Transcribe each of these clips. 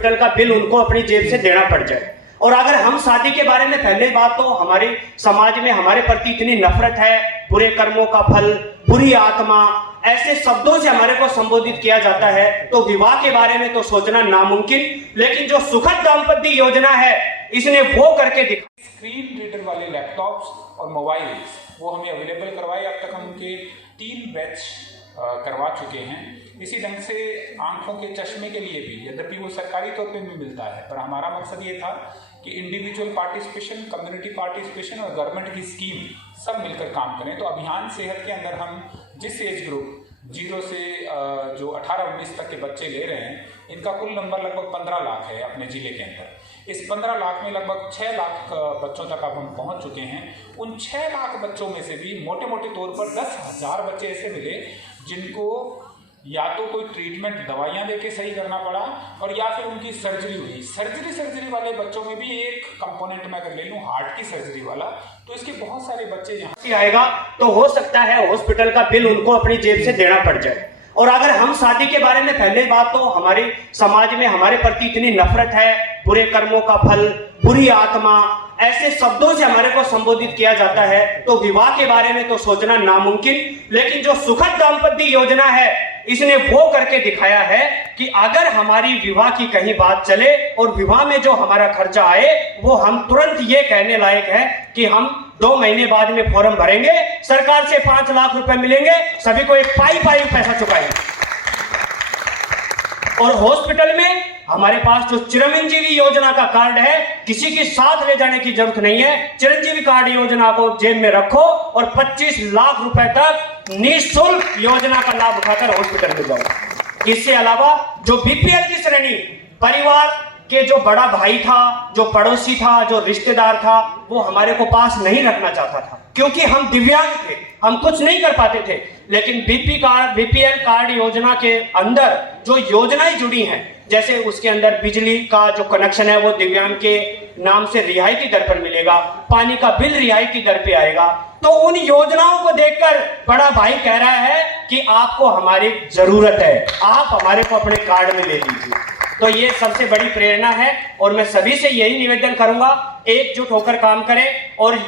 Hospital का bill उनको अपनी जेब से देना पड़ जाए। और अगर हम शादी के बारे में पहले बात, तो हमारे समाज में हमारे प्रति इतनी नफरत है, बुरे कर्मों का फल, बुरी आत्मा, ऐसे शब्दों से हमारे को संबोधित किया जाता है, तो विवाह के बारे में तो सोचना नामुमकिन। लेकिन जो सुखद दाम्पत्य योजना है, इसने वो करके दिखा। स्क्रीन रीडर वाले लैपटॉप्स और मोबाइल्स वो हमें अवेलेबल करवाए। अब तक हम उनके 3 बैच करवा चुके हैं। इसी ढंग से आंखों के चश्मे के लिए भी, यद्यपि वो सरकारी तौर पे भी मिलता है, पर हमारा मकसद ये था कि इंडिविजुअल पार्टिसिपेशन, कम्युनिटी पार्टिसिपेशन और गवर्नमेंट की स्कीम सब मिलकर काम करें। तो अभियान सेहत के अंदर हम जिस एज ग्रुप 0 से जो 18-19 तक के बच्चे ले रहे हैं, इनका कुल नंबर लगभग 15 लाख है अपने जिले के अंदर। इस 15 लाख में लगभग 6 लाख बच्चों तक अब हम पहुंच चुके हैं। उन 6 लाख बच्चों में से भी मोटे मोटे तौर पर 10,000 बच्चे ऐसे मिले जिनको या तो कोई ट्रीटमेंट दवाइयां देके सही करना पड़ा, और या फिर उनकी सर्जरी हुई। सर्जरी वाले बच्चों में भी एक कंपोनेंट मैं अगर ले लूं हार्ट की सर्जरी वाला, तो इसके बहुत सारे बच्चे यहाँ आएगा, तो हो सकता है हॉस्पिटल का बिल उनको अपनी जेब से देना पड़ जाए। और अगर हम शादी के बारे में पहले बात, तो हमारे समाज में हमारे प्रति इतनी नफरत है, बुरे कर्मों का फल, बुरी आत्मा, ऐसे शब्दों से हमारे को संबोधित किया जाता है, तो विवाह के बारे में तो सोचना नामुमकिन। लेकिन जो सुखद दाम्पत्य योजना है, इसने वो करके दिखाया है कि अगर हमारी विवाह की कहीं बात चले और विवाह में जो हमारा खर्चा आए, वो हम तुरंत ये कहने लायक है कि हम 2 महीने बाद में फॉर्म भरेंगे, सरकार से 5 लाख रुपए मिलेंगे, सभी को एक पाई पैसा चुकाएंगे। और हॉस्पिटल में हमारे पास जो चिरंजीवी योजना का कार्ड है, किसी के साथ ले जाने की जरूरत नहीं है। चिरंजीवी कार्ड योजना को जेब में रखो और 25 लाख रुपए तक निःशुल्क योजना का लाभ उठाकर हॉस्पिटल में जाओ। इससे अलावा जो बीपीएल की श्रेणी, परिवार के जो बड़ा भाई था, जो पड़ोसी था, जो रिश्तेदार था, वो हमारे को पास नहीं रखना चाहता था, क्योंकि हम दिव्यांग थे, हम कुछ नहीं कर पाते थे। लेकिन बीपीएल कार्ड योजना के अंदर जो योजनाएं जुड़ी हैं, जैसे उसके अंदर बिजली का जो कनेक्शन है वो दिव्यांग के नाम से रियायती दर पर मिलेगा, पानी का बिल रियायती दर पे आएगा। तो उन योजनाओं को देखकर बड़ा भाई कह रहा है कि आपको हमारी जरूरत है, आप हमारे को अपने कार्ड में ले लीजिए। तो ये सबसे बड़ी प्रेरणा है, और मैं सभी से यही निवेदन करूंगा, एकजुट होकर काम करें और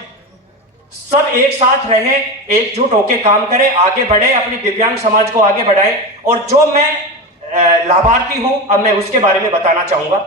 सब एक साथ रहें, एकजुट होकर काम करें, आगे बढ़े, अपनी दिव्यांग समाज को आगे बढ़ाएं। और जो मैं लाभार्थी हूं, अब मैं उसके बारे में बताना चाहूंगा।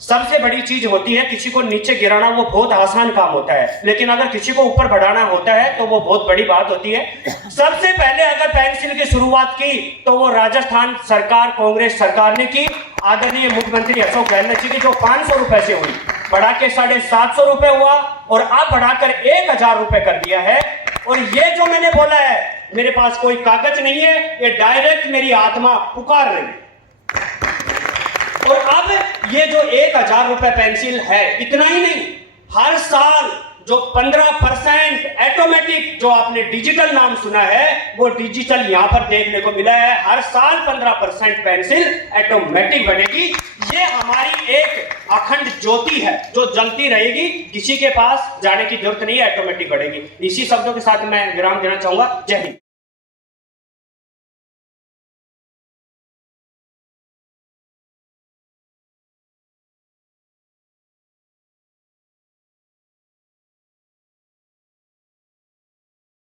सबसे बड़ी चीज होती है, किसी को नीचे गिराना वो बहुत आसान काम होता है, लेकिन अगर किसी को ऊपर बढ़ाना होता है तो वो बहुत बड़ी बात होती है। सबसे पहले अगर पेंसिल की शुरुआत की तो वो राजस्थान सरकार, कांग्रेस सरकार ने की, आदरणीय मुख्यमंत्री अशोक गहलोत जी की, जो 500 रुपए से हुई, बढ़ा के 750 रुपए हुआ, और अब बढ़ाकर 1000 रुपए कर दिया है। और ये जो मैंने बोला है, मेरे पास कोई कागज नहीं है, ये डायरेक्ट मेरी आत्मा पुकार रही। और अब ये जो 1000 रुपए पेंसिल है, इतना ही नहीं, हर साल जो 15% ऑटोमेटिक, जो आपने डिजिटल नाम सुना है, वो डिजिटल यहां पर देखने को मिला है। हर साल 15% पेंसिल ऑटोमेटिक बनेगी। ये हमारी एक अखंड ज्योति है जो जलती रहेगी, किसी के पास जाने की जरूरत नहीं है, ऑटोमेटिक बढ़ेगी। इसी शब्दों के साथ मैं विराम देना चाहूंगा। जय हिंद।